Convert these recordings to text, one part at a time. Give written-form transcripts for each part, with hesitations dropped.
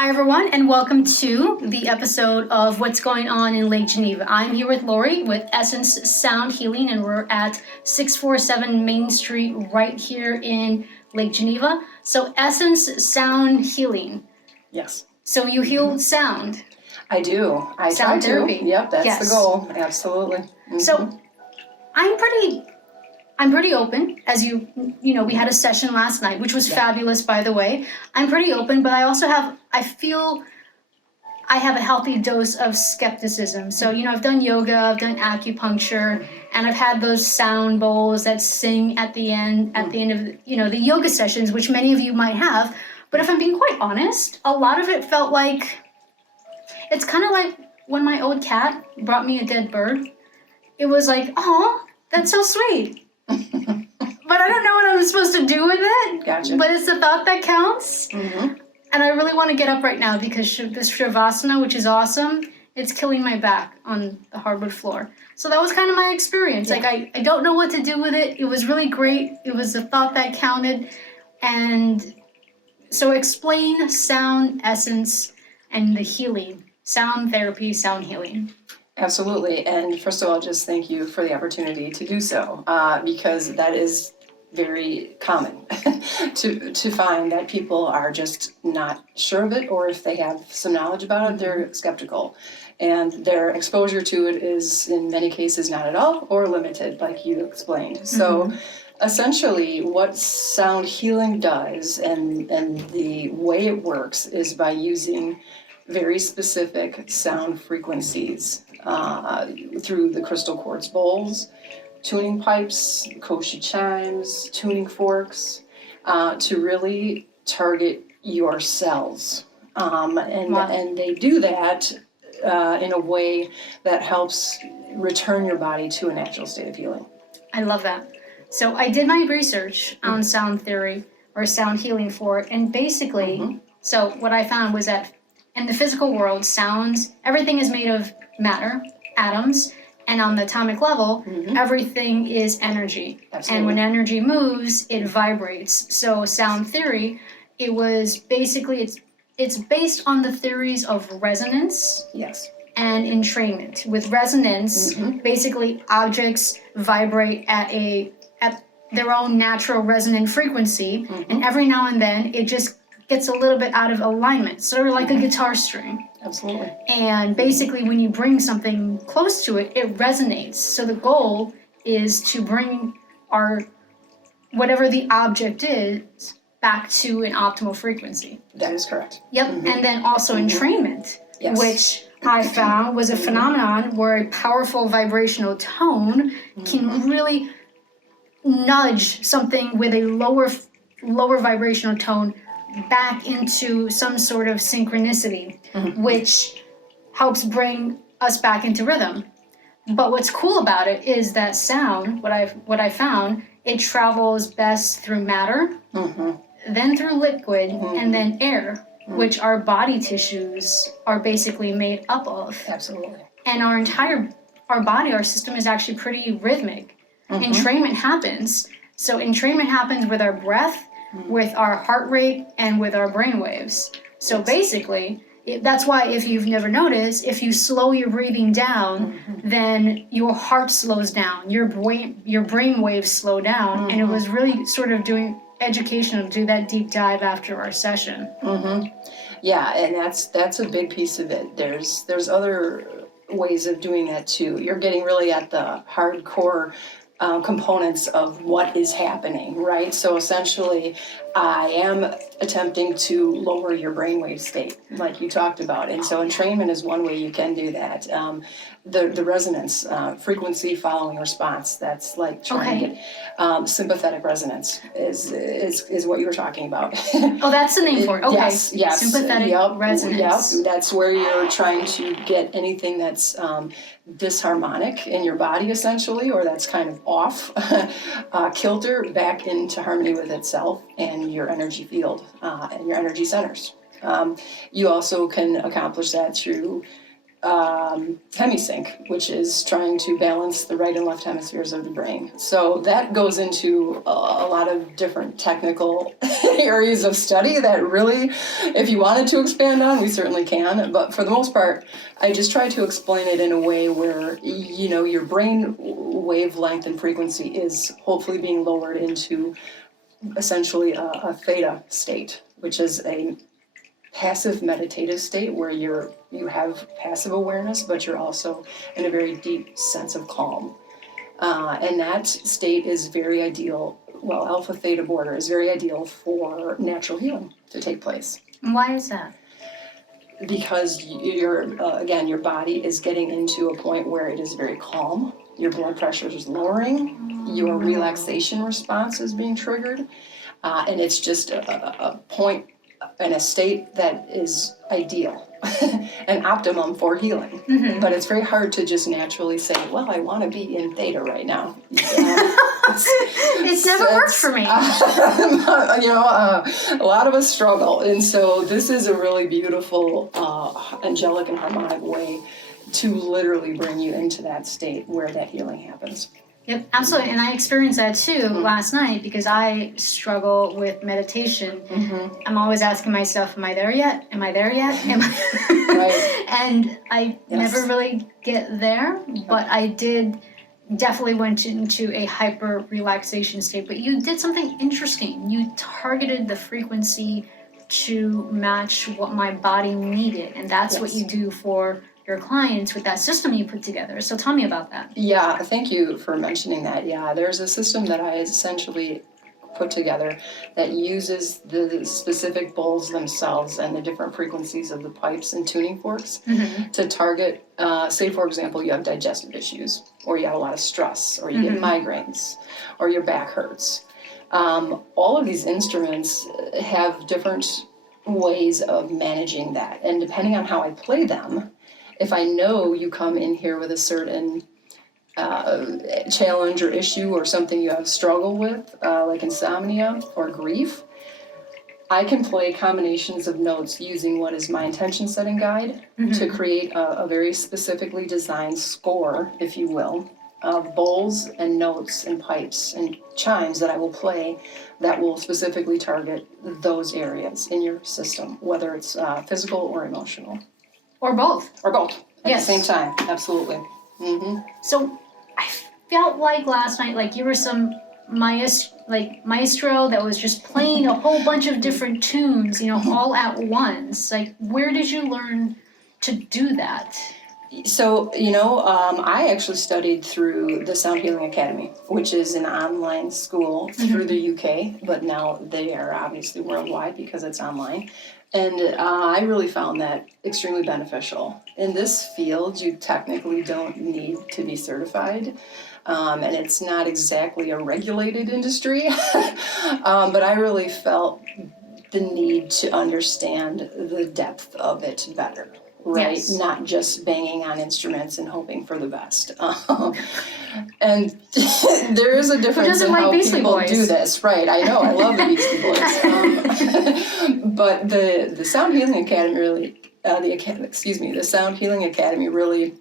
Hi, everyone, and welcome to the episode of What's Going On in Lake Geneva. I'm here with Lori with Essence Sound Healing, and we're at 647 Main Street right here in Lake Geneva. So, Essence Sound Healing. Yes. So, you heal sound. I do. I Sound try therapy. to. Yep, that's Yes. the goal. Absolutely. Mm-hmm. So, I'm pretty open, as you know, we had a session last night, which was fabulous, by the way. I'm pretty open, but I feel I have a healthy dose of skepticism. So, I've done yoga, I've done acupuncture, and I've had those sound bowls that sing at the end of, the yoga sessions, which many of you might have. But if I'm being quite honest, a lot of it felt like, it's kind of like when my old cat brought me a dead bird. It was like, oh, that's so sweet. But I don't know what I'm supposed to do with it. Gotcha. But it's the thought that counts. Mm-hmm. And I really want to get up right now because this Shavasana, which is awesome, it's killing my back on the hardwood floor. So that was kind of my experience. Yeah. Like, I don't know what to do with it. It was really great. It was the thought that counted. And so explain sound, essence, and the healing. Sound therapy, sound healing. Absolutely. And first of all, just thank you for the opportunity to do so, because that is very common to find that people are just not sure of it, or if they have some knowledge about it, they're skeptical. And their exposure to it is, in many cases, not at all or limited, like you explained. So essentially, what sound healing does and the way it works is by using very specific sound frequencies through the crystal quartz bowls, tuning pipes, koshi chimes, tuning forks, to really target your cells. And they do that in a way that helps return your body to a natural state of healing. I love that. So I did my research on sound theory or sound healing for it, and basically, so what I found was that in the physical world, sounds, everything is made of matter, atoms, and on the atomic level, everything is energy. Absolutely. And when energy moves, it vibrates. So sound theory, it was basically, it's based on the theories of resonance. Yes. And entrainment. With resonance, basically objects vibrate at their own natural resonant frequency, and every now and then it just gets a little bit out of alignment, sort of like a guitar string. Absolutely. And basically when you bring something close to it, it resonates. So the goal is to bring whatever the object is back to an optimal frequency. That is correct. Yep, and then also entrainment, which I found was a phenomenon where a powerful vibrational tone can really nudge something with a lower vibrational tone back into some sort of synchronicity, which helps bring us back into rhythm. But what's cool about it is that sound, what I found, it travels best through matter, then through liquid, and then air, which our body tissues are basically made up of. Absolutely. And our body, our system is actually pretty rhythmic. Entrainment happens. So entrainment happens with our breath, with our heart rate, and with our brain waves. So basically, that's why if you've never noticed, if you slow your breathing down, then your heart slows down, your brain waves slow down, and it was really sort of educational to do that deep dive after our session. Yeah, and that's a big piece of it. There's other ways of doing that too. You're getting really at the hardcore components of what is happening, right? So essentially, I am attempting to lower your brainwave state, like you talked about. And so entrainment is one way you can do that. The resonance, frequency following response, that's like trying to get sympathetic resonance is what you were talking about. Oh, that's the name for it. Okay. Yes. Sympathetic resonance. Yep. That's where you're trying to get anything that's disharmonic in your body, essentially, or that's kind of off kilter, back into harmony with itself and your energy field and your energy centers. You also can accomplish that through hemisync, which is trying to balance the right and left hemispheres of the brain. So that goes into a lot of different technical areas of study that really, if you wanted to expand on, we certainly can. But for the most part, I just try to explain it in a way where, you know, your brain wavelength and frequency is hopefully being lowered into essentially a theta state, which is a passive meditative state where you have passive awareness, but you're also in a very deep sense of calm. And that state is very ideal. Well, alpha theta border is very ideal for natural healing to take place. And why is that? Because again, your body is getting into a point where it is very calm. Your blood pressure is lowering. Your relaxation response is being triggered. And it's just a point in a state that is ideal and optimum for healing. Mm-hmm. But it's very hard to just naturally say, well, I want to be in theta right now. It's never worked for me. A lot of us struggle. And so this is a really beautiful, angelic and harmonic way to literally bring you into that state where that healing happens. Yep, absolutely. And I experienced that too last night because I struggle with meditation. Mm-hmm. I'm always asking myself, am I there yet? Am I there yet? Right. And I never really get there, but I did definitely went into a hyper relaxation state. But you did something interesting. You targeted the frequency to match what my body needed. And that's what you do for your clients with that system you put together. So tell me about that. Yeah, thank you for mentioning that. Yeah, there's a system that I essentially put together that uses the specific bowls themselves and the different frequencies of the pipes and tuning forks to target, say for example, you have digestive issues, or you have a lot of stress, or you get migraines, or your back hurts. All of these instruments have different ways of managing that. And depending on how I play them, if I know you come in here with a certain challenge or issue or something you have struggled with, like insomnia or grief, I can play combinations of notes using what is my intention setting guide to create a very specifically designed score, if you will, of bowls and notes and pipes and chimes that I will play that will specifically target those areas in your system, whether it's physical or emotional. Or both. Or both at the same time, absolutely. Mm-hmm. So I felt like last night, like you were some maestro that was just playing a whole bunch of different tunes, all at once. Like, where did you learn to do that? So, I actually studied through the Sound Healing Academy, which is an online school through the UK, but now they are obviously worldwide because it's online. And I really found that extremely beneficial. In this field, you technically don't need to be certified, and it's not exactly a regulated industry, but I really felt the need to understand the depth of it better. Right, yes. Not just banging on instruments and hoping for the best. And there is a difference in how people do this. Right, I know, I love the Beastie Boys. But the Sound Healing Academy really, the Sound Healing Academy really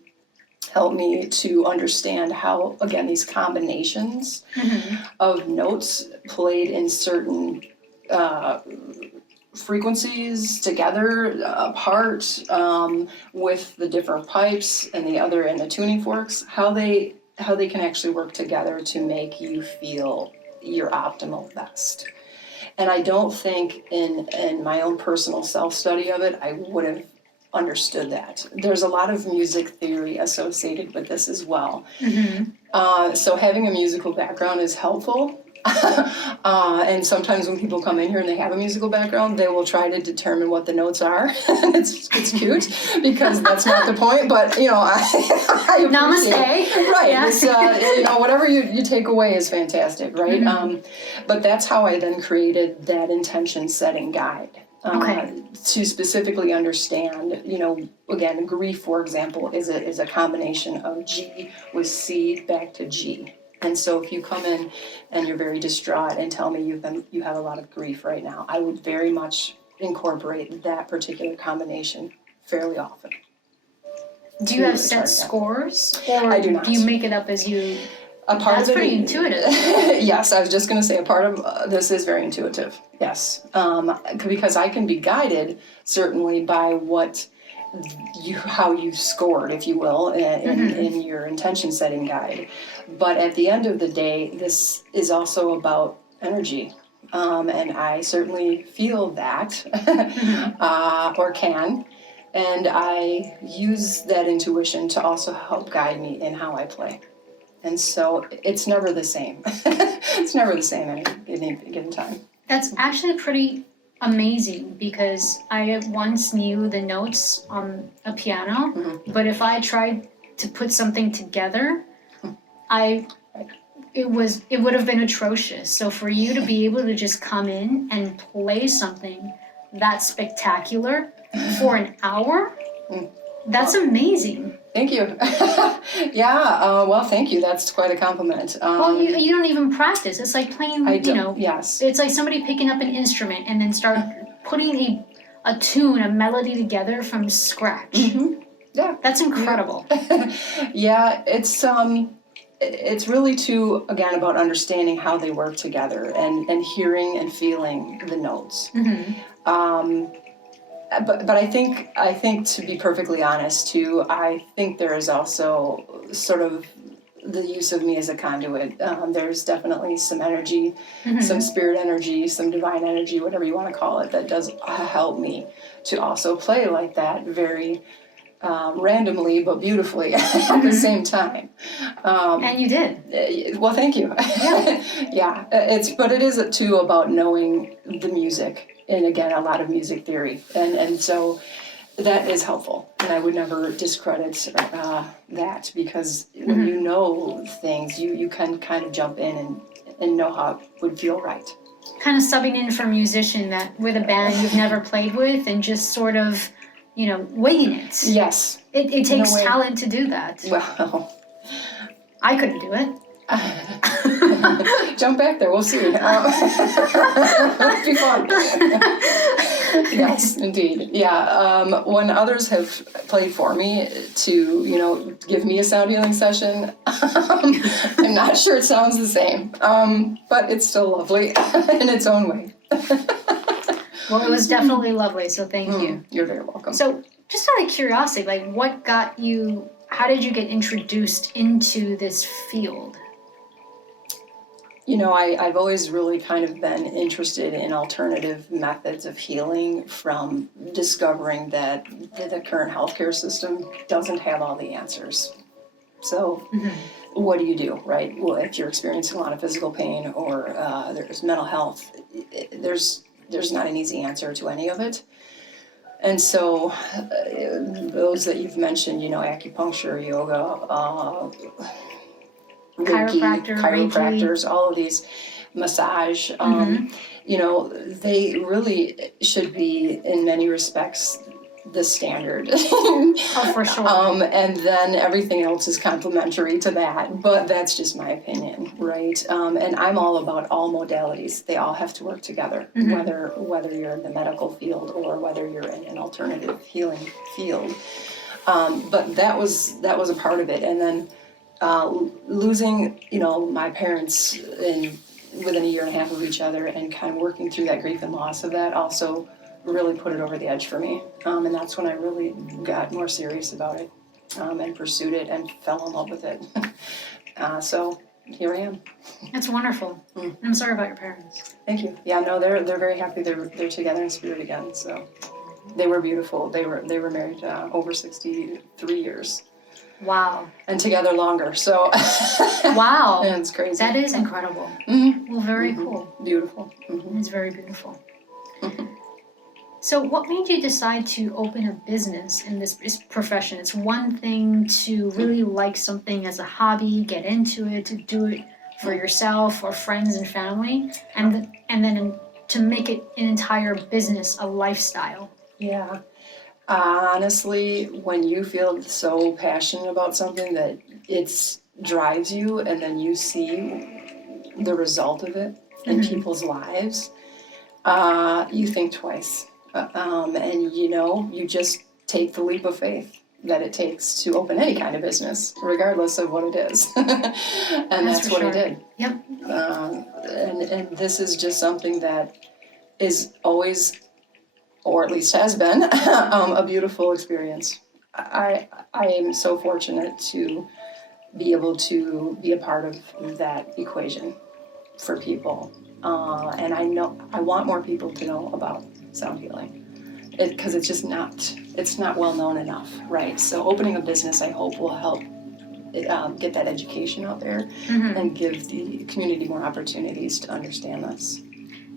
helped me to understand how, again, these combinations of notes played in certain frequencies together, apart, with the different pipes and the tuning forks, how they can actually work together to make you feel your optimal best. And I don't think in my own personal self-study of it, I would have understood that. There's a lot of music theory associated with this as well. So having a musical background is helpful. And sometimes when people come in here and they have a musical background, they will try to determine what the notes are. It's cute because that's not the point, but I Namaste. Right. Yeah. It's, whatever you take away is fantastic, right? But that's how I then created that intention setting guide. To specifically understand, again, grief, for example, is a combination of G with C back to G. And so if you come in and you're very distraught and tell me you have a lot of grief right now, I would very much incorporate that particular combination fairly often. Do you have set scores, or I do not. do you make it up as you? A part That's of it, pretty intuitive. Yes, I was just going to say a part of this is very intuitive. Yes, because I can be guided certainly by how you scored, if you will, in your intention setting guide. But at the end of the day, this is also about energy. And I certainly feel that, or can, and I use that intuition to also help guide me in how I play. And so it's never the same. It's never the same at any given time. That's actually pretty amazing, because I once knew the notes on a piano, but if I tried to put something together, it would have been atrocious. So for you to be able to just come in and play something that spectacular for an hour, that's amazing. Thank you. Yeah, well, thank you. That's quite a compliment. Well, you don't even practice. It's like playing, yes. It's like somebody picking up an instrument and then start putting a tune, a melody together from scratch. Mm-hmm. Yeah. That's incredible. Yeah, it's really again, about understanding how they work together and hearing and feeling the notes. But I think to be perfectly honest too, I think there is also sort of the use of me as a conduit. There's definitely some energy, some spirit energy, some divine energy, whatever you want to call it, that does help me to also play like that very randomly but beautifully at the same time. And you did. Well, thank you. Yeah. Yeah, but it is too about knowing the music. And again, a lot of music theory, and so that is helpful. And I would never discredit that, because when you know things, you can kind of jump in and know how it would feel right. Kind of subbing in for a musician with a band you've never played with, and just sort of, winging it. Yes. It takes talent to do that. Well, I couldn't do it. Jump back there, we'll see. It'll be fun. Yes, indeed. Yeah, when others have played for me to, give me a sound healing session, I'm not sure it sounds the same, but it's still lovely in its own way. Well, it was definitely lovely, so thank you. You're very welcome. So, just out of curiosity, how did you get introduced into this field? I've always really kind of been interested in alternative methods of healing, from discovering that the current healthcare system doesn't have all the answers. So what do you do, right? Well, if you're experiencing a lot of physical pain or there's mental health, there's not an easy answer to any of it. And so those that you've mentioned, acupuncture, yoga, Reiki, chiropractors, all of these, massage, they really should be, in many respects, the standard. Oh, for sure. And then everything else is complementary to that, but that's just my opinion, right? And I'm all about all modalities. They all have to work together, whether you're in the medical field or whether you're in an alternative healing field. But that was a part of it. And then losing, my parents within a year and a half of each other, and kind of working through that grief and loss of that also really put it over the edge for me. And that's when I really got more serious about it, and pursued it and fell in love with it. So here I am. That's wonderful. I'm sorry about your parents. Thank you. Yeah, no, they're very happy they're together in spirit again. So they were beautiful. They were married over 63 years. Wow. And together longer, so. Wow. Yeah, it's crazy. That is incredible. Well, very cool. Beautiful. It's very beautiful. So what made you decide to open a business in this profession? It's one thing to really like something as a hobby, get into it, to do it for yourself or friends and family, and then to make it an entire business, a lifestyle. Yeah. Honestly, when you feel so passionate about something that it drives you, and then you see the result of it in people's lives, you think twice. And you just take the leap of faith. that it takes to open any kind of business, regardless of what it is. And that's what I did. Yep. And this is just something that is always, or at least has been, a beautiful experience. I am so fortunate to be able to be a part of that equation for people. And I want more people to know about sound healing. Because it's not well known enough, right? So opening a business, I hope, will help get that education out there and give the community more opportunities to understand this.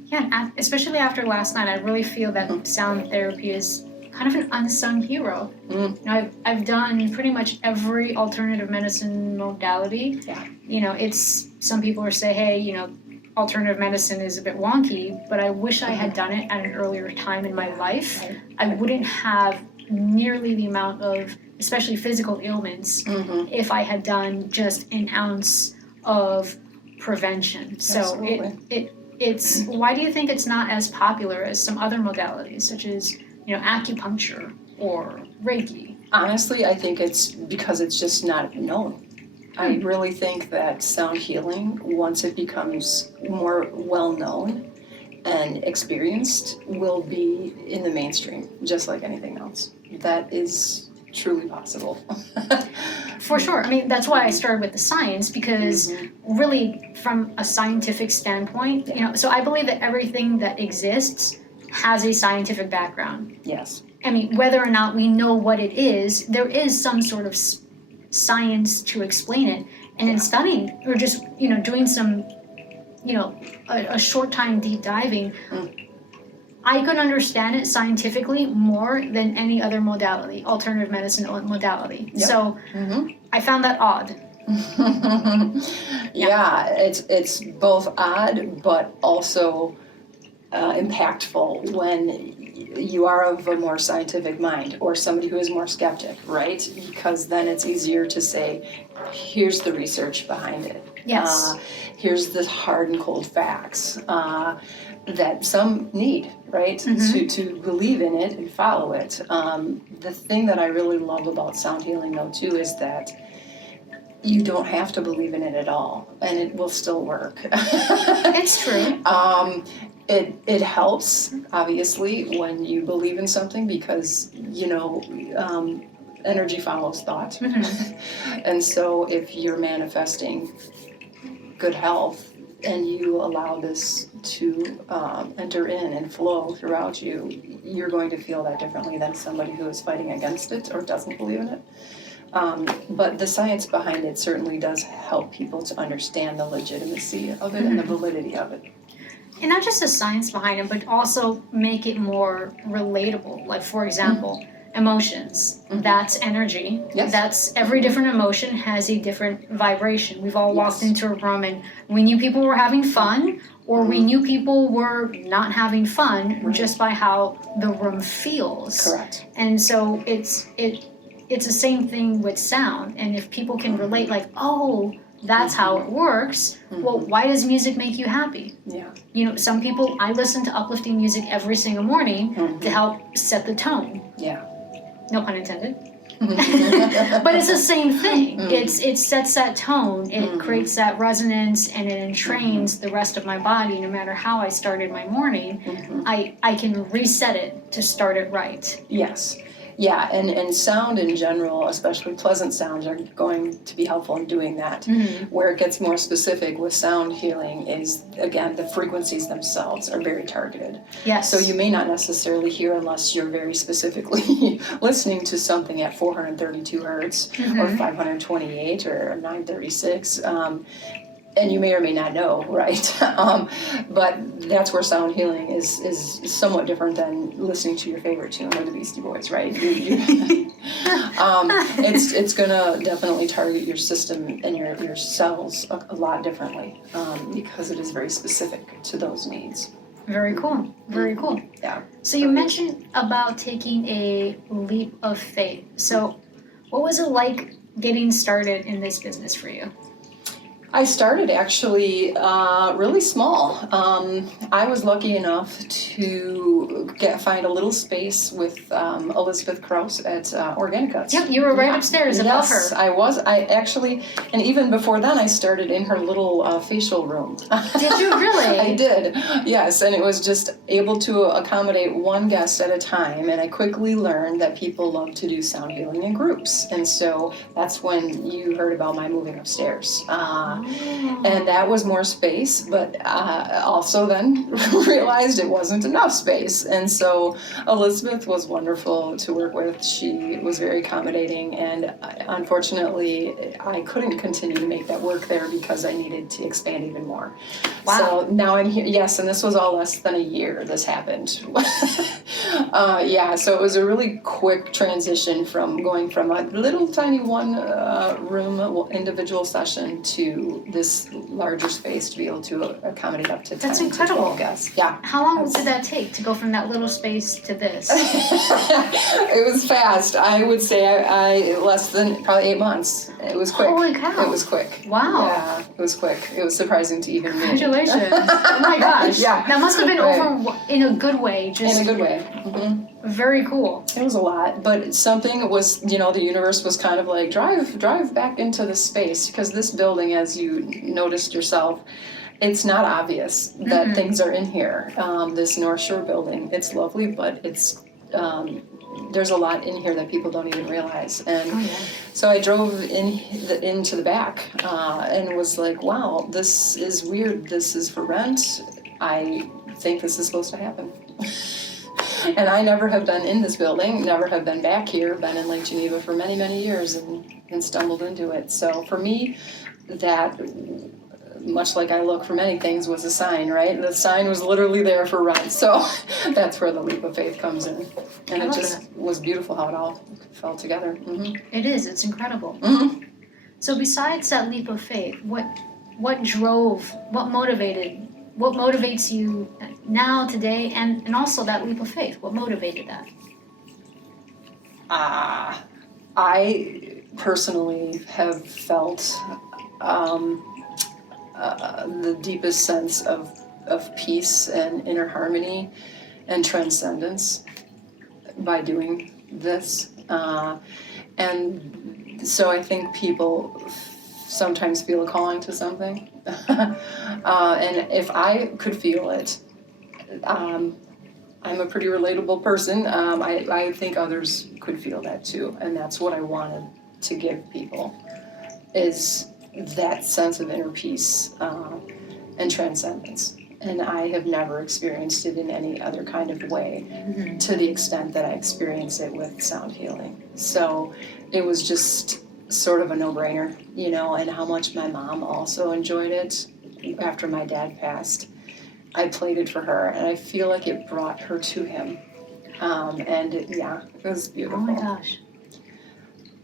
Yeah, and especially after last night, I really feel that sound therapy is kind of an unsung hero. You know, I've done pretty much every alternative medicine modality. Yeah. You know, it's some people are say, hey, you know, alternative medicine is a bit wonky, but I wish I had done it at an earlier time in my life. I wouldn't have nearly the amount of, especially physical ailments, if I had done just an ounce of prevention. So it's why do you think it's not as popular as some other modalities, such as, you know, acupuncture or Reiki? Honestly, I think it's because it's just not known. I really think that sound healing, once it becomes more well-known and experienced, will be in the mainstream, just like anything else. That is truly possible. For sure. I mean, that's why I started with the science, because really, from a scientific standpoint, you know, so I believe that everything that exists has a scientific background. Yes. I mean, whether or not we know what it is, there is some sort of science to explain it. And in studying, or just, you know, doing some, you know, a short time deep diving, I could understand it scientifically more than any other modality, alternative medicine modality. Yep. So I found that odd. Yeah, it's both odd, but also impactful when you are of a more scientific mind, or somebody who is more skeptic, right? Because then it's easier to say, here's the research behind it. Yes. Here's the hard and cold facts that some need, right? To believe in it and follow it. The thing that I really love about sound healing, though, too, is that you don't have to believe in it at all, and it will still work. It's true. It helps, obviously, when you believe in something, because, you know, energy follows thought. And so if you're manifesting good health and you allow this to enter in and flow throughout you, you're going to feel that differently than somebody who is fighting against it or doesn't believe in it. But the science behind it certainly does help people to understand the legitimacy of it and the validity of it. And not just the science behind it, but also make it more relatable. Like, for example, emotions. That's energy. Yes. That's every different emotion has a different vibration. We've all walked into a room and we knew people were having fun, or we knew people were not having fun just by how the room feels. Correct. And so it's the same thing with sound. And if people can relate, like, oh, that's how it works. Well, why does music make you happy? Yeah. You know, some people, I listen to uplifting music every single morning to help set the tone. Yeah. No pun intended. But it's the same thing. It sets that tone. It creates that resonance, and it entrains the rest of my body. No matter how I started my morning, I can reset it to start it right. Yes. Yeah, and sound in general, especially pleasant sounds, are going to be helpful in doing that. Where it gets more specific with sound healing is, again, the frequencies themselves are very targeted. Yes. So you may not necessarily hear unless you're very specifically listening to something at 432 hertz or 528 or 936. And you may or may not know, right? But that's where sound healing is somewhat different than listening to your favorite tune or the Beastie Boys, right? It's gonna definitely target your system and your cells a lot differently, because it is very specific to those needs. Very cool. Very cool. Yeah. So you mentioned about taking a leap of faith. So what was it like getting started in this business for you? I started actually really small. I was lucky enough to find a little space with Elizabeth Krause at Organic Cuts. Yep, you were right upstairs above her. Yes, I was. I actually, and even before then, I started in her little facial room. Did you really? I did, yes, and it was just able to accommodate one guest at a time, and I quickly learned that people love to do sound healing in groups, and so that's when you heard about my moving upstairs. And that was more space, but also then realized it wasn't enough space. And so Elizabeth was wonderful to work with. She was very accommodating, and unfortunately, I couldn't continue to make that work there because I needed to expand even more. Wow. So now I'm here, yes, and this was all less than a year this happened. So it was a really quick transition from going from a little tiny one room individual session to this larger space to be able to accommodate up to 10 That's incredible. to 12 guests. Yeah. How long did that take to go from that little space to this? It was fast. I would say I less than probably 8 months. It was quick. Holy cow. It was quick. Wow. Yeah, it was quick. It was surprising to even me. Congratulations. Oh my gosh. Yeah. That must have been over in a good way. Just in a good way. Mm-hmm. Very cool. It was a lot, but something was, the universe was kind of like, drive back into the space, because this building, as you noticed yourself, it's not obvious that things are in here. This North Shore building, it's lovely, but it's there's a lot in here that people don't even realize. And so I drove into the back and was like, wow, this is weird. This is for rent. I think this is supposed to happen. And I never have been in this building, never have been back here, been in Lake Geneva for many, many years and stumbled into it. So for me, that, much like I look for many things, was a sign, right? The sign was literally there for rent. So that's where the leap of faith comes in. And it just was beautiful how it all fell together. Mm-hmm. It is. It's incredible. Mm-hmm. So besides that leap of faith, what motivates you now, today, and also that leap of faith? What motivated that? I personally have felt the deepest sense of peace and inner harmony and transcendence by doing this. And so I think people sometimes feel a calling to something. And if I could feel it, I'm a pretty relatable person. I think others could feel that too. And that's what I wanted to give people, is that sense of inner peace and transcendence. And I have never experienced it in any other kind of way to the extent that I experience it with sound healing. So it was just sort of a no-brainer, and how much my mom also enjoyed it after my dad passed. I played it for her, and I feel like it brought her to him. It was beautiful. Oh my gosh.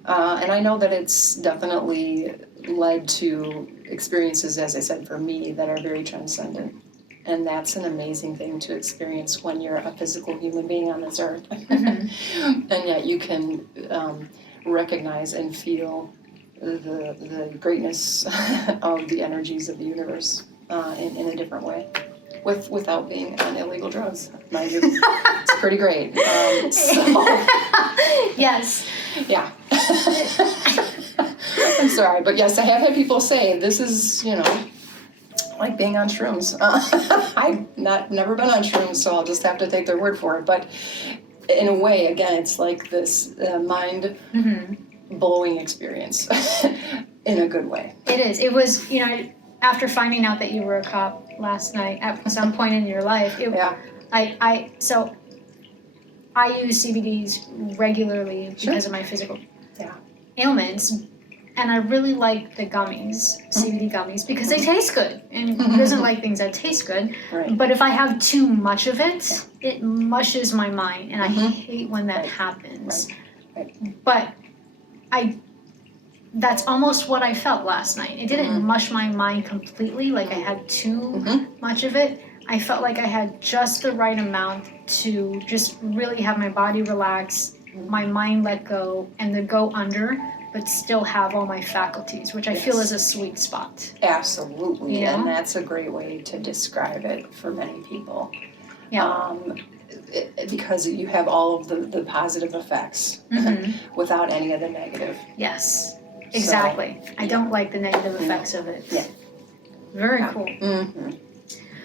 And I know that it's definitely led to experiences, as I said, for me, that are very transcendent. And that's an amazing thing to experience when you're a physical human being on this earth. And yet you can recognize and feel the greatness of the energies of the universe in a different way, without being on illegal drugs, mind you. It's pretty great. Yes. Yeah. I'm sorry, but yes, I have had people say this is, like being on shrooms. I've never been on shrooms, so I'll just have to take their word for it. But in a way, again, it's like this mind-blowing experience in a good way. It is. It was, after finding out that you were a cop last night at some point in your life, I use CBDs regularly because of my physical ailments. And I really like the gummies, CBD gummies, because they taste good. And who doesn't like things that taste good? Right. But if I have too much of it, it mushes my mind. And I hate when that happens. Right. But that's almost what I felt last night. It didn't mush my mind completely, like I had too much of it. I felt like I had just the right amount to just really have my body relax, my mind let go, and the go under. but still have all my faculties, which I feel is a sweet spot. Absolutely, You know? and that's a great way to describe it for many people. Yeah. Because you have all of the positive effects without any of the negative. Yes, exactly. So, I don't like the negative effects of it. Yeah. Very cool. Mm-hmm.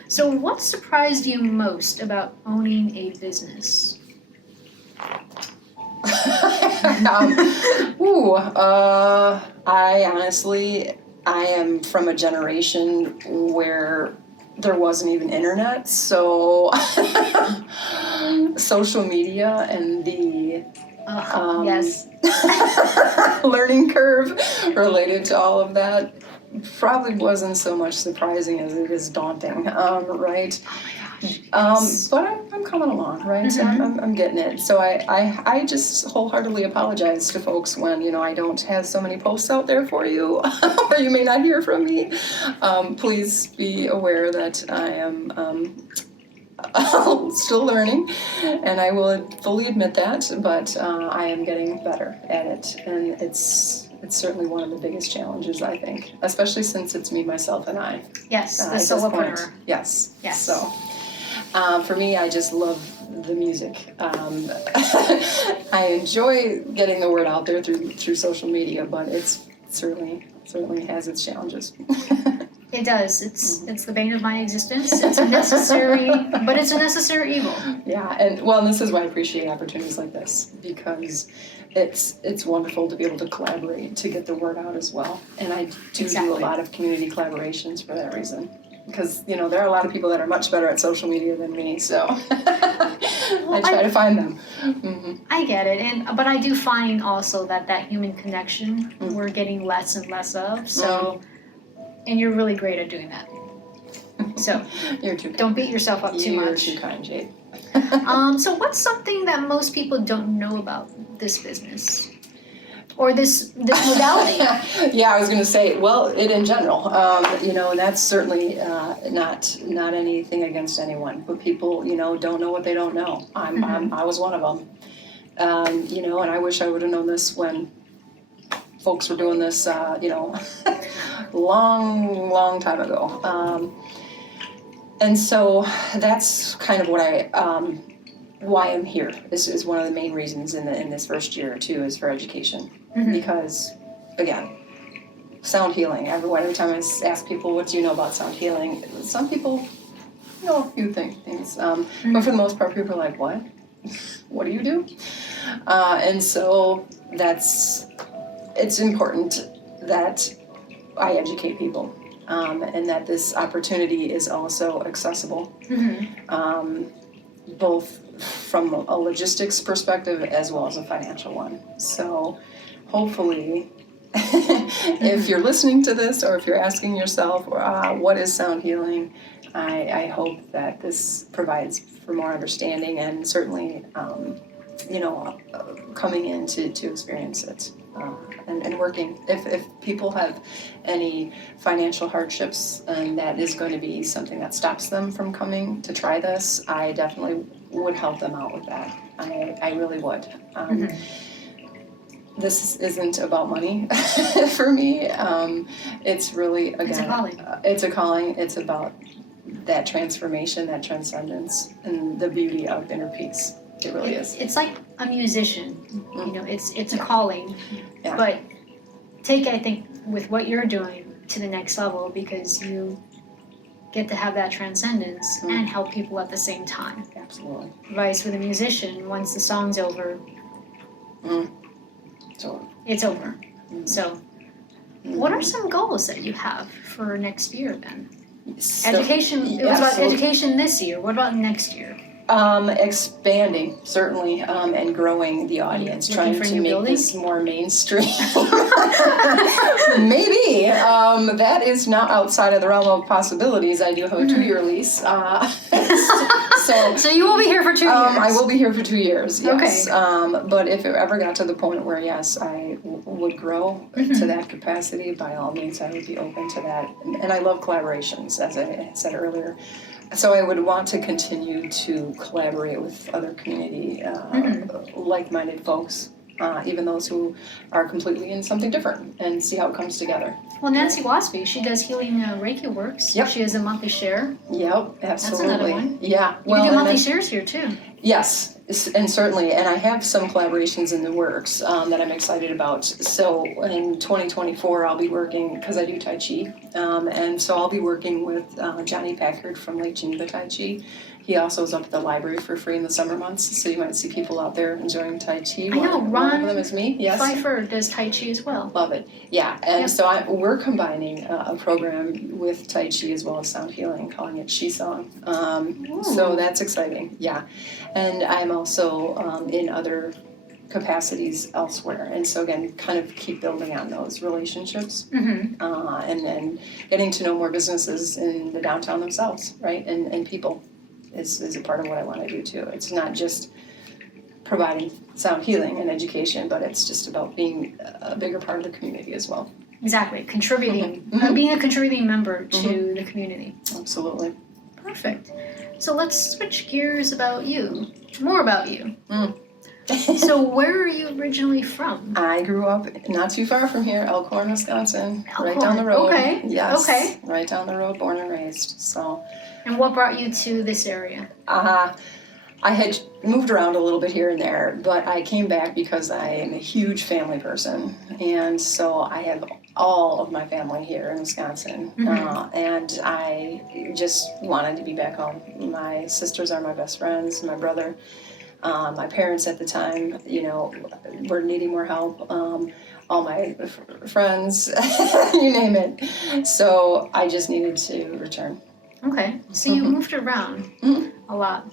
So what surprised you most about owning a business? I am from a generation where there wasn't even internet, so social media and the yes. learning curve related to all of that probably wasn't so much surprising as it is daunting, right? But I'm coming along, right? Mm-hmm. I'm getting it. So I just wholeheartedly apologize to folks when, I don't have so many posts out there for you, or you may not hear from me. Please be aware that I am still learning, and I will fully admit that, but I am getting better at it, and it's certainly one of the biggest challenges, I think, especially since it's me, myself, and I. Yes, the solopreneur. Yes. Yes. So, for me, I just love the music. I enjoy getting the word out there through social media, but it's certainly has its challenges. It does. It's the bane of my existence. It's a necessary, but it's a necessary evil. Yeah, and this is why I appreciate opportunities like this, because it's wonderful to be able to collaborate to get the word out as well. And I do a lot of community collaborations for that reason, because there are a lot of people that are much better at social media than me, so I try to find them. Mm-hmm. I get it, but I do find also that human connection we're getting less and less of. So. And you're really great at doing that. So you're too kind. Don't beat yourself up too much. You're too kind, Jade. So what's something that most people don't know about this business? Or this modality? Yeah, I was going to say, well, it in general, and that's certainly not anything against anyone, but people, don't know what they don't know. I was one of them, and I wish I would have known this when folks were doing this, long time ago. And so that's kind of what why I'm here is one of the main reasons in this first year or two is for education. Mm-hmm. Because, again, sound healing. Every time I ask people, what do you know about sound healing? Some people know a few things. But for the most part, people are like, what? What do you do? And so it's important that I educate people, and that this opportunity is also accessible, both from a logistics perspective as well as a financial one. So hopefully, if you're listening to this or if you're asking yourself, what is sound healing, I hope that this provides for more understanding and certainly, coming in to experience it. And working. If people have any financial hardships, and that is going to be something that stops them from coming to try this, I definitely would help them out with that. I really would. This isn't about money for me. It's really, again, it's a calling. It's about that transformation, that transcendence, and the beauty of inner peace. It really is. It's like a musician, it's a calling, but take, I think, with what you're doing to the next level, because you get to have that transcendence and help people at the same time. Absolutely. Vice with a musician, once the song's over, it's over. So, what are some goals that you have for next year then? Education, it was about education this year. What about next year? Expanding, certainly, and growing the audience, trying to make this more mainstream. Maybe. That is not outside of the realm of possibilities. I do have a 2-year lease. So you will be here for 2 years? I will be here for 2 years, yes. Okay. But if it ever got to the point where, yes, I would grow to that capacity, by all means, I would be open to that. And I love collaborations, as I said earlier. So I would want to continue to collaborate with other community, like-minded folks, even those who are completely in something different, and see how it comes together. Well, Nancy Wasby, she does healing Reiki works. Yep. She has a monthly share. Yep, absolutely. That's another one. Yeah. You do monthly shares here too. Yes, and certainly, and I have some collaborations in the works that I'm excited about. So in 2024, I'll be working, because I do Tai Chi, and so I'll be working with Johnny Packard from Lake Geneva Tai Chi. He also is up at the library for free in the summer months, so you might see people out there enjoying Tai Chi. I know, one of them is me. Yes. Pfeiffer does Tai Chi as well. Love it. Yeah, and so we're combining a program with Tai Chi as well as sound healing, calling it Chi Song. So that's exciting. Yeah, and I'm also in other capacities elsewhere, and so again, kind of keep building on those relationships, and then getting to know more businesses in the downtown themselves, right? And people is a part of what I want to do too. It's not just providing sound healing and education, but it's just about being a bigger part of the community as well. Exactly, contributing, being a contributing member to the community. Absolutely. Perfect. So let's switch gears more about you. So where are you originally from? I grew up not too far from here, Elkhorn, Wisconsin, right down the road. Okay. Yes. Okay. Right down the road, born and raised. So. And what brought you to this area? I had moved around a little bit here and there, but I came back because I am a huge family person, and so I have all of my family here in Wisconsin, and I just wanted to be back home. My sisters are my best friends, my brother. My parents at the time, were needing more help. All my friends, you name it. So I just needed to return. Okay, so you moved around a lot.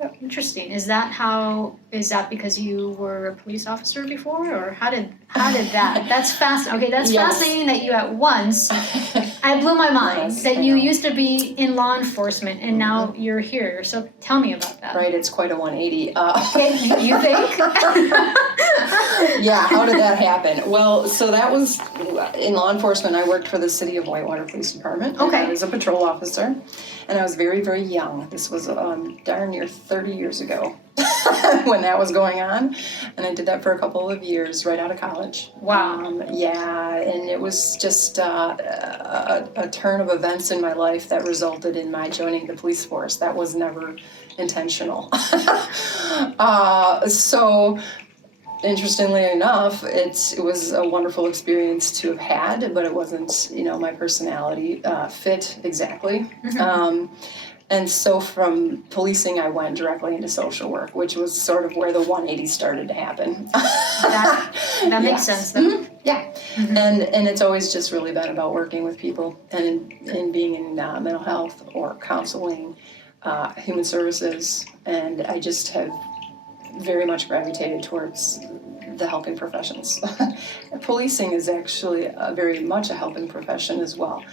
Yep. Interesting. Is that because you were a police officer before, or how did that? That's fascinating. Okay, that's fascinating that you at once. I blew my mind that you used to be in law enforcement and now you're here. So tell me about that. Right, it's quite a 180. Okay, you think? Yeah, how did that happen? Well, so that was in law enforcement. I worked for the City of Whitewater Police Department. Okay. I was a patrol officer, and I was very, very young. This was darn near 30 years ago when that was going on, and I did that for a couple of years right out of college. Wow. Yeah, and it was just a turn of events in my life that resulted in my joining the police force. That was never intentional. So interestingly enough, it was a wonderful experience to have had, but it wasn't, my personality fit exactly. And so from policing, I went directly into social work, which was sort of where the 180 started to happen. That makes sense, though. Yeah. And it's always just really been about working with people and being in mental health or counseling, human services, and I just have very much gravitated towards the helping professions. Policing is actually very much a helping profession as well.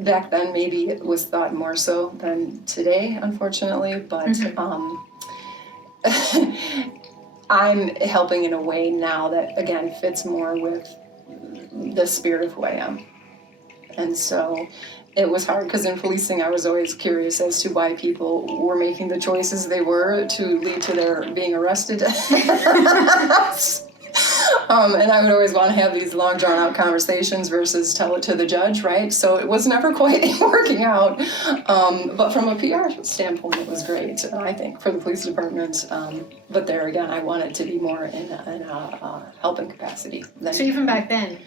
Back then, maybe it was thought more so than today, unfortunately, but I'm helping in a way now that, again, fits more with the spirit of who I am. And so it was hard because in policing, I was always curious as to why people were making the choices they were to lead to their being arrested. And I would always want to have these long, drawn-out conversations versus tell it to the judge, right? So it was never quite working out. But from a PR standpoint, it was great, I think, for the police department. But there again, I wanted to be more in a helping capacity. So even back then?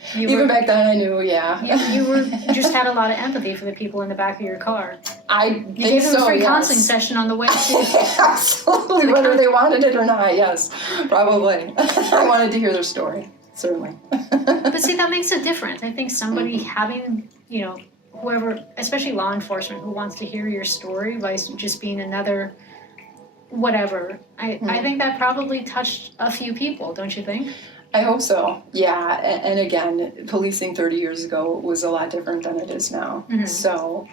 Back then, I knew, yeah. You just had a lot of empathy for the people in the back of your car. You gave them a free counseling session on the way to... Absolutely, whether they wanted it or not, yes, probably. I wanted to hear their story, certainly. But see, that makes a difference. I think somebody having, whoever, especially law enforcement, who wants to hear your story by just being another whatever, I think that probably touched a few people, don't you think? I hope so, yeah. And again, policing 30 years ago was a lot different than it is now. So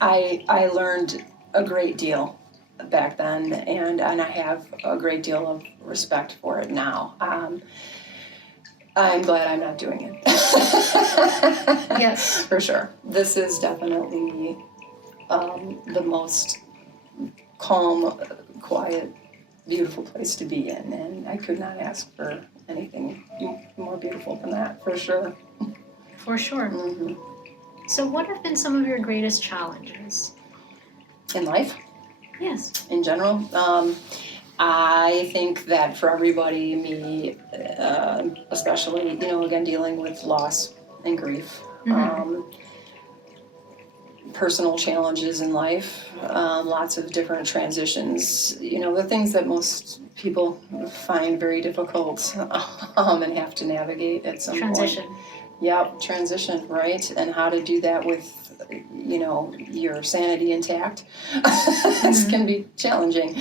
I learned a great deal back then, and I have a great deal of respect for it now. I'm glad I'm not doing it. Yes. For sure. This is definitely the most calm, quiet beautiful place to be in, and I could not ask for anything more beautiful than that, for sure. For sure. Mm-hmm. So what have been some of your greatest challenges? In life? Yes. In general? I think that for everybody, me especially, again, dealing with loss and grief, personal challenges in life, lots of different transitions, the things that most people find very difficult and have to navigate at some Transition. point. Yep, transition, right? And how to do that with, your sanity intact. This can be challenging.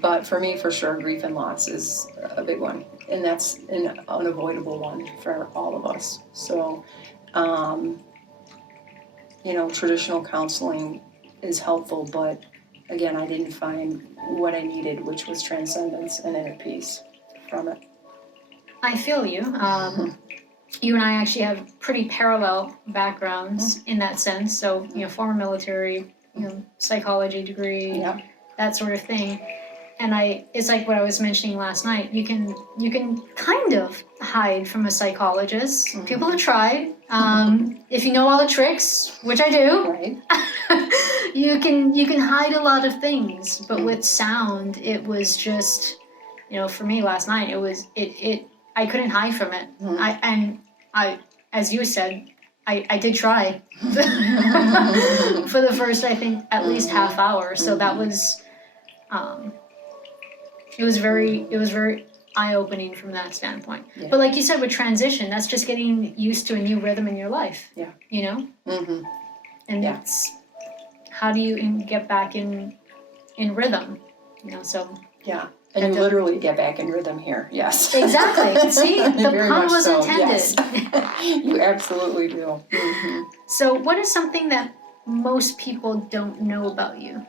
But for me, for sure, grief and loss is a big one. And that's an unavoidable one for all of us. So, traditional counseling is helpful, but again, I didn't find what I needed, which was transcendence and inner peace from it. I feel you. You and I actually have pretty parallel backgrounds in that sense. So, former military, psychology degree, that sort of thing. And it's like what I was mentioning last night. You can kind of hide from a psychologist. Mm-hmm. People have tried. If you know all the tricks, which I do, right. you can hide a lot of things. But with sound, it was just, for me last night, it I couldn't hide from it. Mm-hmm. I, as you said, I did try for the first, I think, at least half hour. So that was, it was very eye-opening from that standpoint. Yeah. But like you said, with transition, that's just getting used to a new rhythm in your life. Yeah. Mm-hmm. And it's how do you get back in rhythm? So. Yeah. And you literally get back in rhythm here, yes. Exactly. See, the pun was intended. Yes. You absolutely do. Mm-hmm. So what is something that most people don't know about you?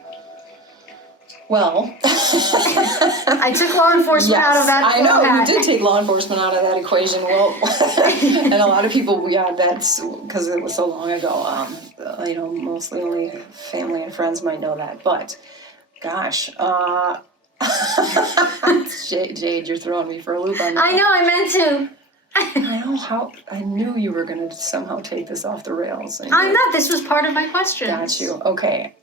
Well, I took law enforcement out of that. I know, you did take law enforcement out of that equation. Well, and a lot of people, that's because it was so long ago. Mostly only family and friends might know that. But, gosh, Jade, you're throwing me for a loop on that. I know, I meant to. I knew you were going to somehow take this off the rails. I'm not. This was part of my question. Got you. Okay.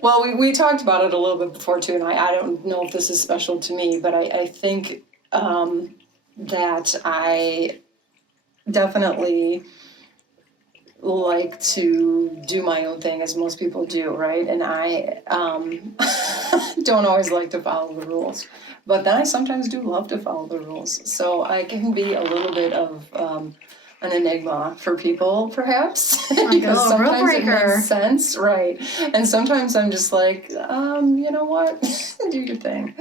Well, we talked about it a little bit before too, and I don't know if this is special to me, but I think that I definitely like to do my own thing, as most people do, right? And I don't always like to follow the rules, but then I sometimes do love to follow the rules. So I can be a little bit of an enigma for people, perhaps, because sometimes it makes sense, right? And sometimes I'm just like, you know what? Do your thing.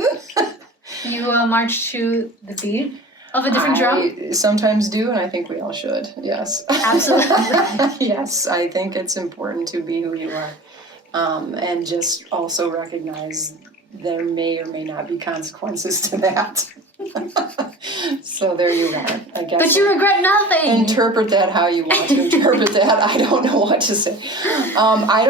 You march to the beat of a different drum? I sometimes do, and I think we all should, yes. Absolutely. Yes, I think it's important to be who you are, and just also recognize there may or may not be consequences to that. So there you are, I guess. But you regret nothing. Interpret that how you want to interpret that. I don't know what to say. I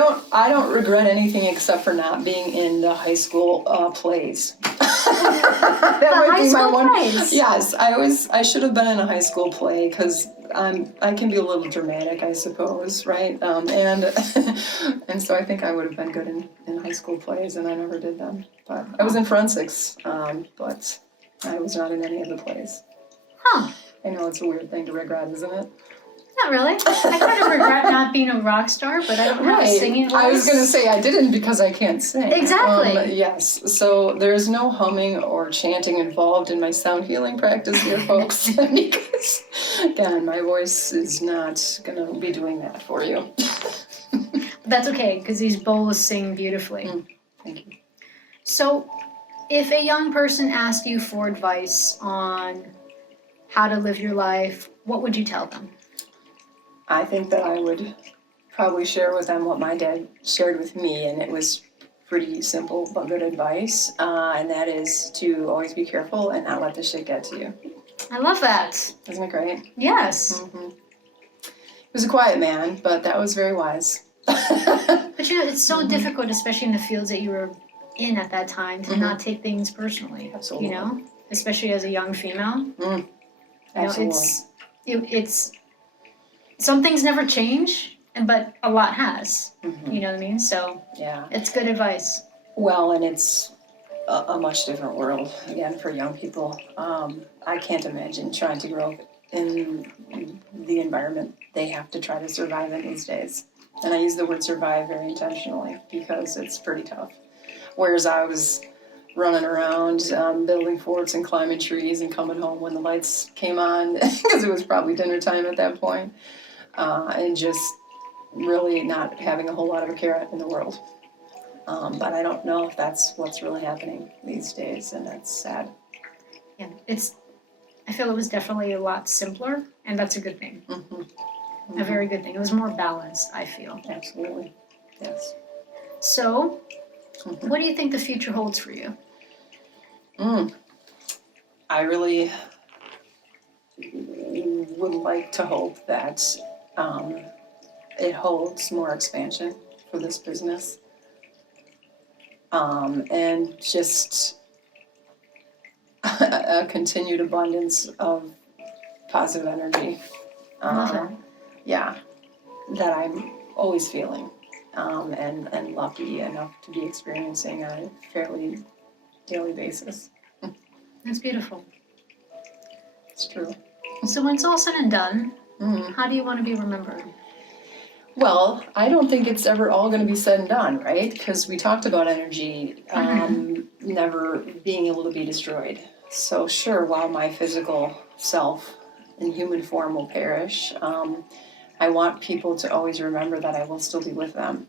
don't regret anything except for not being in the high school plays. That might be my one. Plays. Yes, I should have been in a high school play because I can be a little dramatic, I suppose, right? And so I think I would have been good in high school plays, and I never did them. But I was in forensics, but I was not in any of the plays. Huh. I know it's a weird thing to regret, isn't it? Not really. I kind of regret not being a rock star, but I don't have a singing voice. I was going to say I didn't because I can't sing. Exactly. Yes. So there's no humming or chanting involved in my sound healing practice here, folks. Because, again, my voice is not going to be doing that for you. That's okay, because these bowls sing beautifully. Thank you. So, if a young person asked you for advice on how to live your life, what would you tell them? I think that I would probably share with them what my dad shared with me, and it was pretty simple but good advice, and that is to always be careful and not let the shit get to you. I love that. Isn't it great? Yes. Mm-hmm. He was a quiet man, but that was very wise. But it's so difficult, especially in the fields that you were in at that time, to not take things personally. Absolutely. Especially as a young female. Absolutely. It's some things never change, but a lot has. You know what I mean? So Yeah. it's good advice. Well, and it's a much different world, again, for young people. I can't imagine trying to grow up in the environment they have to try to survive in these days. And I use the word survive very intentionally because it's pretty tough. Whereas I was running around, building forts and climbing trees and coming home when the lights came on, because it was probably dinner time at that point, and just really not having a whole lot of a care in the world. But I don't know if that's what's really happening these days, and that's sad. Yeah, I feel it was definitely a lot simpler, and that's a good thing. A very good thing. It was more balanced, I feel. Absolutely, yes. So, what do you think the future holds for you? I really would like to hope that it holds more expansion for this business. And just a continued abundance of positive energy. Yeah, that I'm always feeling, and lucky enough to be experiencing on a fairly daily basis. That's beautiful. It's true. So when it's all said and done, how do you want to be remembered? Well, I don't think it's ever all going to be said and done, right? Because we talked about energy never being able to be destroyed. So sure, while my physical self in human form will perish, I want people to always remember that I will still be with them.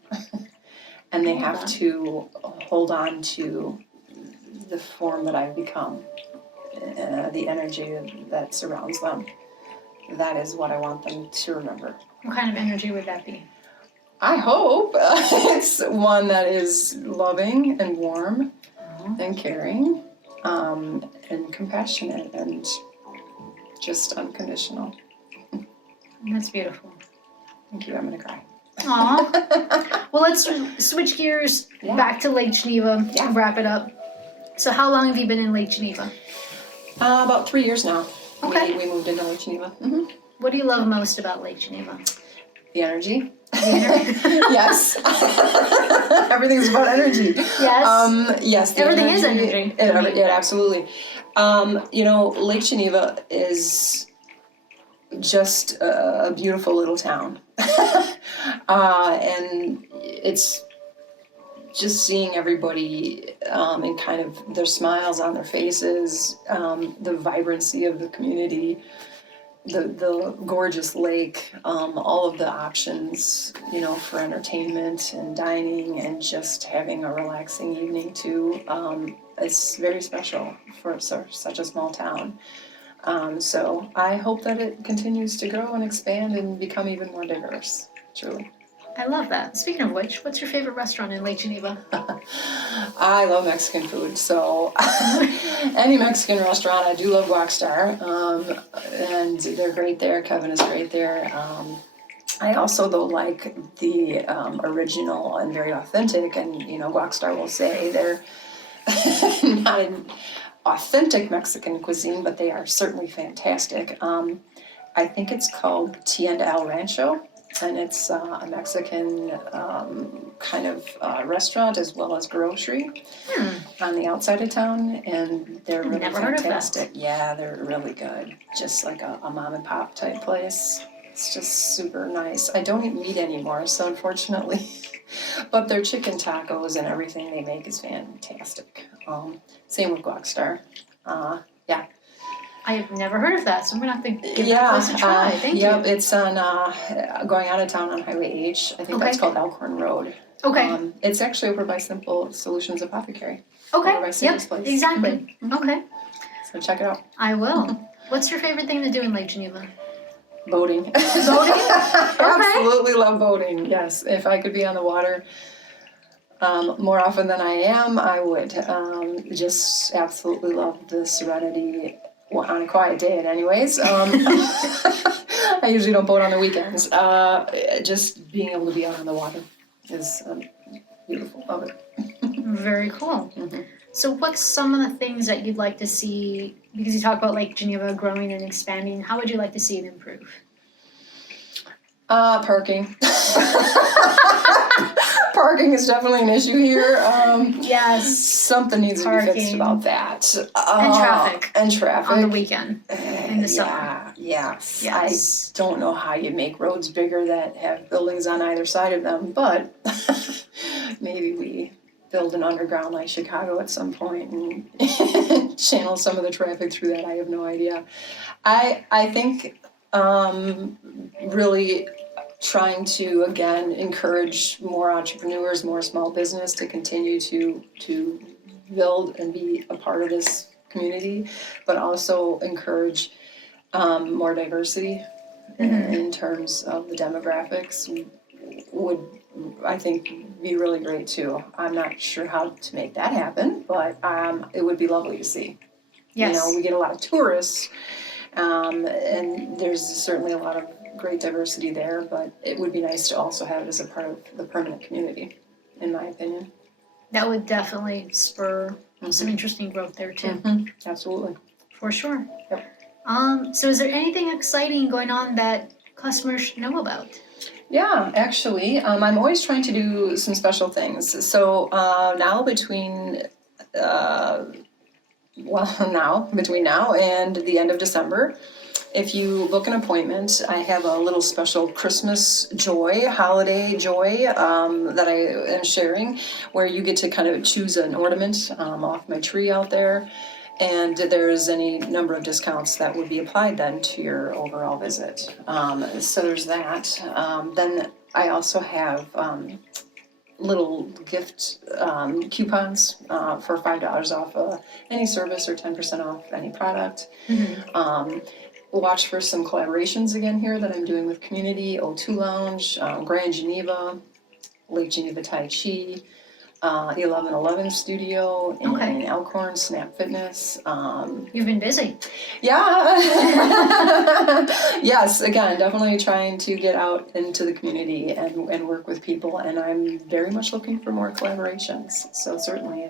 And they have to hold on to the form that I've become, the energy that surrounds them. That is what I want them to remember. What kind of energy would that be? I hope it's one that is loving and warm and caring, and compassionate and just unconditional. That's beautiful. Thank you, I'm gonna cry. Aw. Well, let's switch gears back to Lake Geneva, wrap it up. So how long have you been in Lake Geneva? About 3 years now. Okay. We moved into Lake Geneva. What do you love most about Lake Geneva? The energy. The energy? Yes. Everything's about energy. Yes. Yes. Everything is energy. Yeah, absolutely. Lake Geneva is just a beautiful little town. And it's just seeing everybody and kind of their smiles on their faces, the vibrancy of the community, the gorgeous lake, all of the options, for entertainment and dining and just having a relaxing evening too. It's very special for such a small town. So I hope that it continues to grow and expand and become even more diverse, truly. I love that. Speaking of which, what's your favorite restaurant in Lake Geneva? I love Mexican food, so any Mexican restaurant. I do love Guacstar, and they're great there. Kevin is great there. I also, though, like the original and very authentic, and Guacstar will say they're not an authentic Mexican cuisine, but they are certainly fantastic. I think it's called Tienda El Rancho. And it's a Mexican kind of restaurant as well as grocery on the outside of town, and they're really fantastic. Yeah, they're really good. Just like a mom and pop type place. It's just super nice. I don't eat meat anymore, so unfortunately, but their chicken tacos and everything they make is fantastic. Same with Guacstar. Yeah. I have never heard of that, so I'm gonna have to give that place a try. Thank you. Yep, it's on going out of town on Highway H. I think that's called Elkhorn Road. Okay. It's actually over by Simple Solutions Apothecary. Okay. Over by Sam's place. Exactly. Okay. So check it out. I will. What's your favorite thing to do in Lake Geneva? Boating. Boating? Absolutely love boating. Yes, if I could be on the water more often than I am, I would. Just absolutely love the serenity on a quiet day anyways. I usually don't boat on the weekends. Just being able to be out on the water is beautiful. Love it. Very cool. Mm-hmm. So what's some of the things that you'd like to see, because you talk about Lake Geneva growing and expanding, how would you like to see it improve? Parking. Parking is definitely an issue here. Yes. Something needs to be fixed about that. And traffic. And traffic. On the weekend. In the summer. Yes. Yes. I don't know how you make roads bigger that have buildings on either side of them, but maybe we build an underground like Chicago at some point and channel some of the traffic through that. I have no idea. I think really trying to, again, encourage more entrepreneurs, more small business to continue to build and be a part of this community, but also encourage more diversity in terms of the demographics would, I think, be really great too. I'm not sure how to make that happen, but it would be lovely to see. Yes. You know, we get a lot of tourists, and there's certainly a lot of great diversity there, but it would be nice to also have it as a part of the permanent community, in my opinion. That would definitely spur some interesting growth there too. Mm-hmm. Absolutely. For sure. Yep. So is there anything exciting going on that customers should know about? Yeah, actually, I'm always trying to do some special things. So now between now and the end of December, if you book an appointment, I have a little special Christmas joy, holiday joy that I am sharing, where you get to kind of choose an ornament off my tree out there, and there's any number of discounts that would be applied then to your overall visit. So there's that. Then I also have little gift coupons for $5 off any service or 10% off any product. Watch for some collaborations again here that I'm doing with Community, O2 Lounge, Grand Geneva, Lake Geneva Tai Chi, the 1111 Studio, and Elkhorn Snap Fitness. You've been busy. Yeah. Yes, again, definitely trying to get out into the community and work with people, and I'm very much looking for more collaborations. So certainly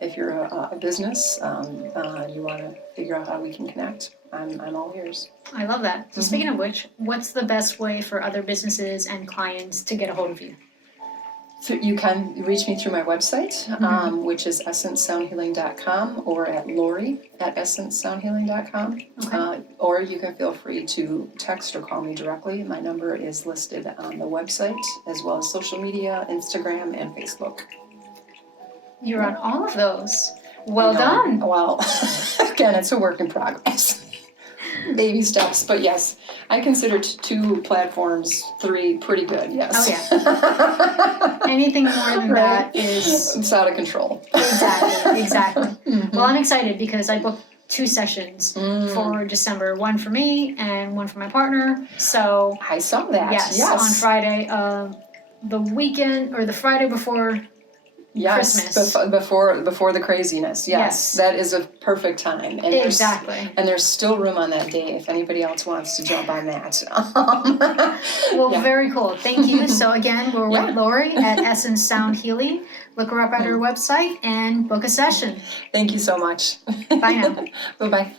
if you're a business, you want to figure out how we can connect, I'm all ears. I love that. So speaking of which, what's the best way for other businesses and clients to get a hold of you? You can reach me through my website, which is essencesoundhealing.com, or at Lori at essencesoundhealing.com. Or you can feel free to text or call me directly. My number is listed on the website, as well as social media, Instagram, and Facebook. You're on all of those. Well done. Well, again, it's a work in progress. Baby steps, but yes, I consider 2 platforms, 3 pretty good, yes. Oh yeah. Anything more than that is... It's out of control. Exactly. Well, I'm excited because I booked 2 sessions for December, one for me and one for my partner. So I saw that. Yes. On Friday, the weekend or the Friday before Christmas. Before the craziness. Yes. That is a perfect time. And exactly. There's still room on that day if anybody else wants to jump on that. Very cool. Thank you. So again, we're with Lori at Essence Sound Healing. Look her up at her website and book a session. Thank you so much. Bye now. Bye-bye.